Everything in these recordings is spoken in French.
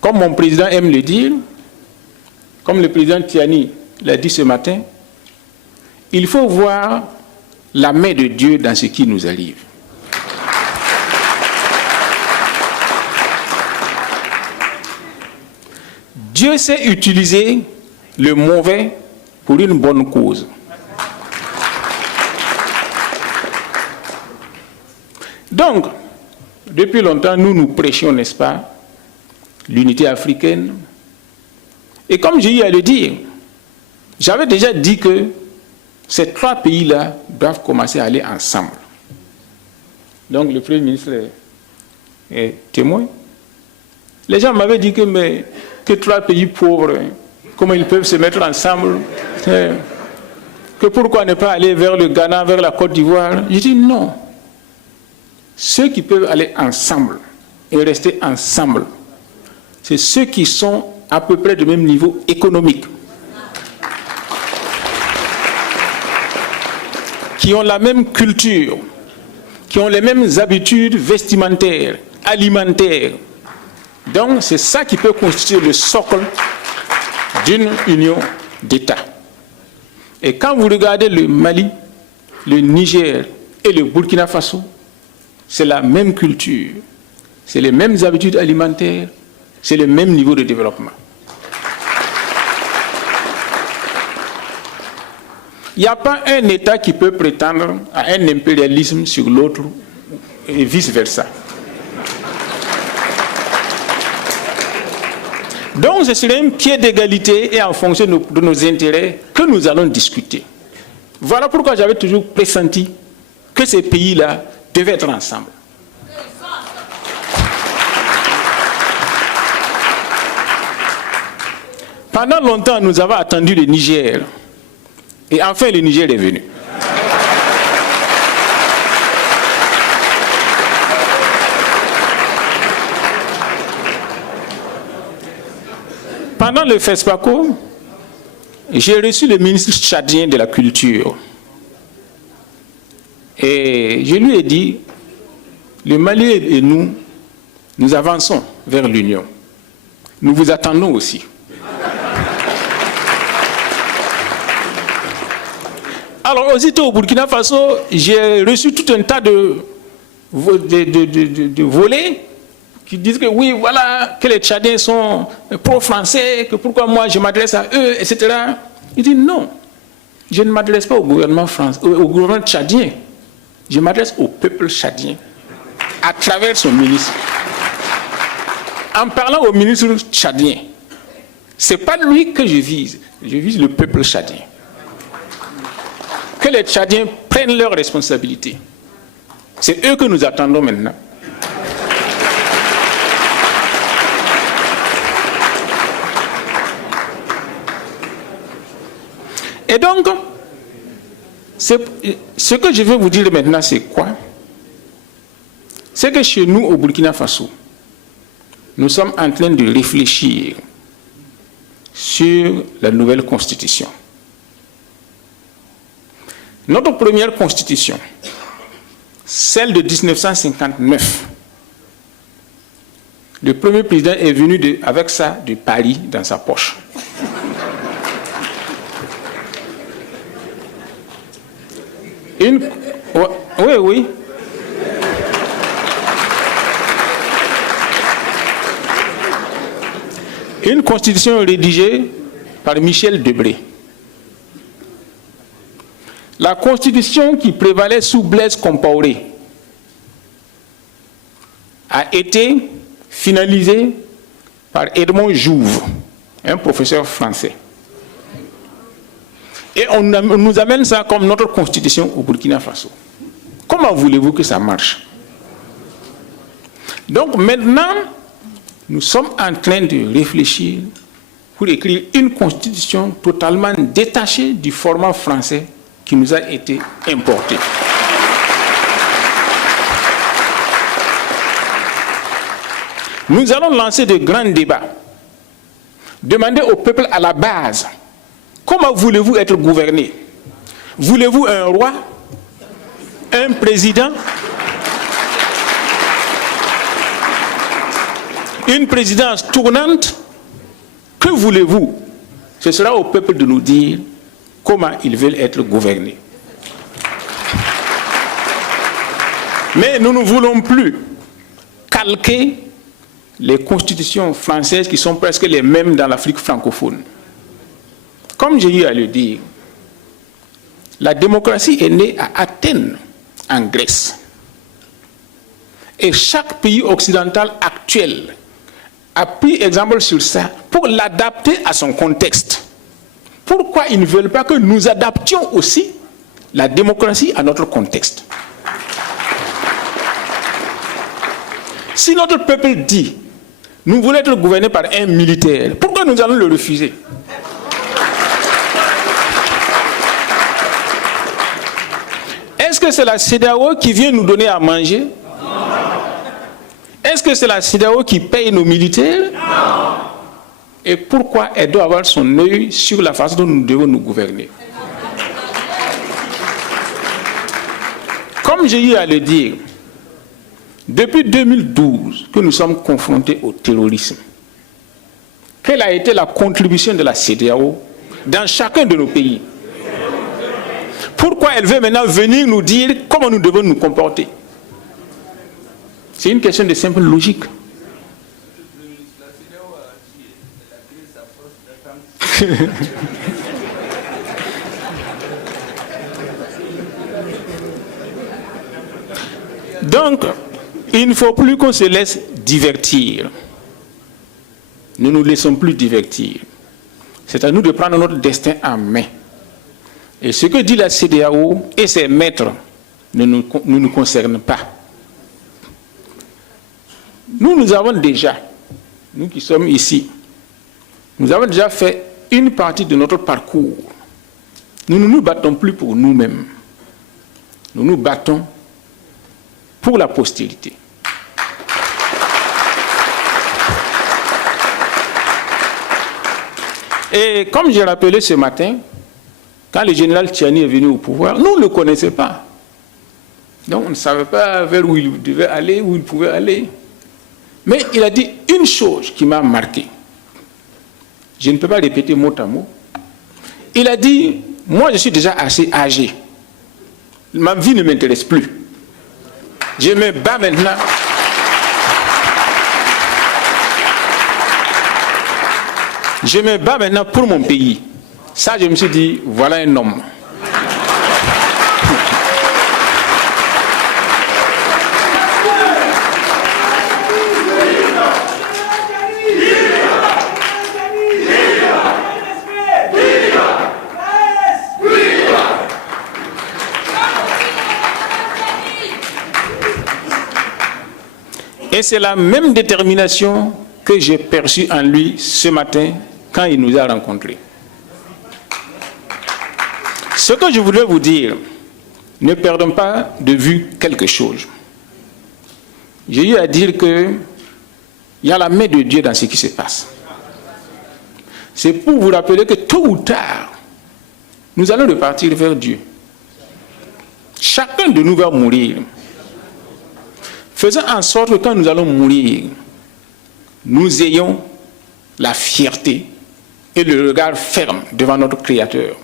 comme mon président aime le dire, comme le président Tiani l'a dit ce matin, il faut voir la main de Dieu dans ce qui nous arrive. Dieu sait utiliser le mauvais pour une bonne cause. Donc, depuis longtemps, nous prêchions, n'est-ce pas, l'unité africaine. Et comme j'ai eu à le dire, j'avais déjà dit que ces trois pays-là doivent commencer à aller ensemble. Donc, le Premier ministre est témoin. Les gens m'avaient dit que trois pays pauvres, comment ils peuvent se mettre ensemble, que pourquoi ne pas aller vers le Ghana, vers la Côte d'Ivoire. J'ai dit non. Ceux qui peuvent aller ensemble et rester ensemble, c'est ceux qui sont à peu près du même niveau économique, qui ont la même culture, qui ont les mêmes habitudes vestimentaires, alimentaires. Donc, c'est ça qui peut constituer le socle d'une union d'États. Et quand vous regardez le Mali, le Niger et le Burkina Faso, c'est la même culture, c'est les mêmes habitudes alimentaires, c'est le même niveau de développement. Il n'y a pas un État qui peut prétendre à un impérialisme sur l'autre et vice-versa. Donc, ce serait un pied d'égalité et en fonction de nos intérêts que nous allons discuter. Voilà pourquoi j'avais toujours pressenti que ces pays-là devaient être ensemble. Pendant longtemps, nous avons attendu le Niger. Et enfin, le Niger est venu. Pendant le FESPACO, j'ai reçu le ministre tchadien de la Culture. Et je lui ai dit, le Mali et nous avançons vers l'union. Nous vous attendons aussi. Alors, aussitôt au Burkina Faso, j'ai reçu tout un tas de volets qui disent que oui, voilà, que les Tchadiens sont pro-français, que pourquoi moi je m'adresse à eux, etc. Il dit non, je ne m'adresse pas au gouvernement français, au gouvernement tchadien. Je m'adresse au peuple tchadien, à travers son ministre. En parlant au ministre tchadien, ce n'est pas lui que je vise le peuple tchadien. Que les Tchadiens prennent leurs responsabilités. C'est eux que nous attendons maintenant. Et donc, ce que je vais vous dire maintenant, c'est quoi? C'est que chez nous, au Burkina Faso, nous sommes en train de réfléchir sur la nouvelle constitution. Notre première constitution, celle de 1959, le premier président est venu avec ça de Paris dans sa poche. Oui. Une constitution rédigée par Michel Debré. La constitution qui prévalait sous Blaise Compaoré a été finalisée par Edmond Jouve, un professeur français. Et on nous amène ça comme notre constitution au Burkina Faso. Comment voulez-vous que ça marche? Donc maintenant, nous sommes en train de réfléchir pour écrire une constitution totalement détachée du format français qui nous a été importé. Nous allons lancer de grands débats. Demander au peuple à la base, comment voulez-vous être gouverné? Voulez-vous un roi? Un président? une présidence tournante, que voulez-vous? Ce sera au peuple de nous dire comment ils veulent être gouvernés. Mais nous ne voulons plus calquer les constitutions françaises qui sont presque les mêmes dans l'Afrique francophone. Comme j'ai eu à le dire, la démocratie est née à Athènes, en Grèce. Et chaque pays occidental actuel a pris exemple sur ça pour l'adapter à son contexte. Pourquoi ils ne veulent pas que nous adaptions aussi la démocratie à notre contexte? Si notre peuple dit « nous voulons être gouvernés par un militaire », pourquoi nous allons le refuser? Est-ce que c'est la CEDEAO qui vient nous donner à manger? Est-ce que c'est la CEDEAO qui paye nos militaires? Et pourquoi elle doit avoir son œil sur la façon dont nous devons nous gouverner? Comme j'ai eu à le dire, depuis 2012 que nous sommes confrontés au terrorisme, quelle a été la contribution de la CEDEAO dans chacun de nos pays? Pourquoi elle veut maintenant venir nous dire comment nous devons nous comporter? C'est une question de simple logique. Donc, il ne faut plus qu'on se laisse divertir. Ne nous laissons plus divertir. C'est à nous de prendre notre destin en main. Et ce que dit la CEDEAO et ses maîtres ne nous concerne pas. Nous avons déjà, nous qui sommes ici, nous avons déjà fait une partie de notre parcours. Nous ne nous battons plus pour nous-mêmes. Nous nous battons pour la postérité. Et comme j'ai rappelé ce matin, quand le général Tchiani est venu au pouvoir, nous ne le connaissions pas. Donc on ne savait pas vers où il devait aller, où il pouvait aller. Mais il a dit une chose qui m'a marqué. Je ne peux pas répéter mot à mot. Il a dit, moi je suis déjà assez âgé. Ma vie ne m'intéresse plus. Je me bats maintenant. Je me bats maintenant pour mon pays. Ça, je me suis dit, voilà un homme. Et c'est la même détermination que j'ai perçue en lui ce matin quand il nous a rencontrés. Ce que je voulais vous dire, ne perdons pas de vue quelque chose. J'ai eu à dire qu'il y a la main de Dieu dans ce qui se passe. C'est pour vous rappeler que tôt ou tard, nous allons repartir vers Dieu. Chacun de nous va mourir. Faisons en sorte que quand nous allons mourir, nous ayons la fierté et le regard ferme devant notre Créateur.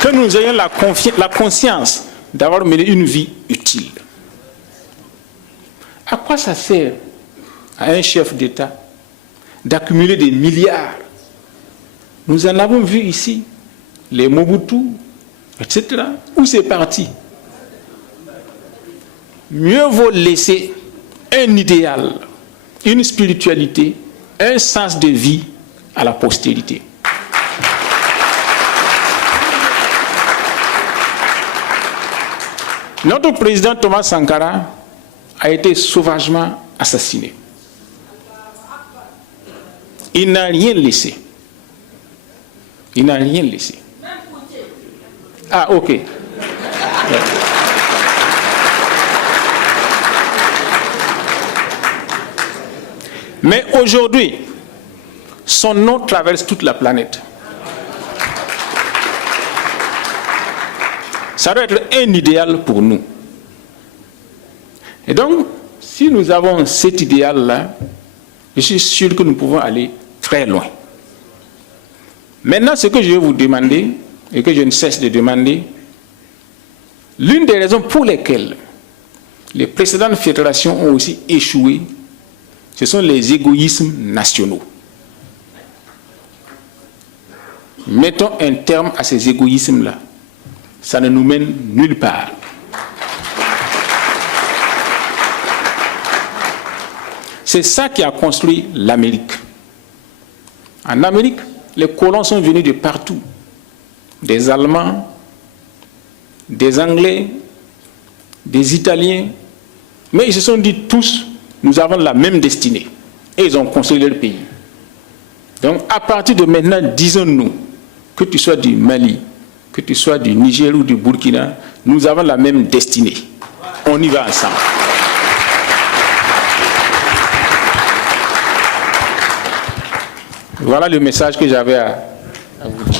Que nous ayons la conscience d'avoir mené une vie utile. À quoi ça sert à un chef d'État d'accumuler des milliards? Nous en avons vu ici, les Mobutu, etc. Où c'est parti? Mieux vaut laisser un idéal, une spiritualité, un sens de vie à la postérité. Notre président Thomas Sankara a été sauvagement assassiné. Il n'a rien laissé. Il n'a rien laissé. Ah, ok. Mais aujourd'hui, son nom traverse toute la planète. Ça doit être un idéal pour nous. Et donc, si nous avons cet idéal-là, je suis sûr que nous pouvons aller très loin. Maintenant, ce que je vais vous demander, et que je ne cesse de demander, l'une des raisons pour lesquelles les précédentes fédérations ont aussi échoué, ce sont les égoïsmes nationaux. Mettons un terme à ces égoïsmes-là. Ça ne nous mène nulle part. C'est ça qui a construit l'Amérique. En Amérique, les colons sont venus de partout. Des Allemands, des Anglais, des Italiens. Mais ils se sont dit tous, nous avons la même destinée. Et ils ont construit leur pays. Donc à partir de maintenant, disons-nous, que tu sois du Mali, que tu sois du Niger ou du Burkina, nous avons la même destinée. On y va ensemble. Voilà le message que j'avais à vous dire.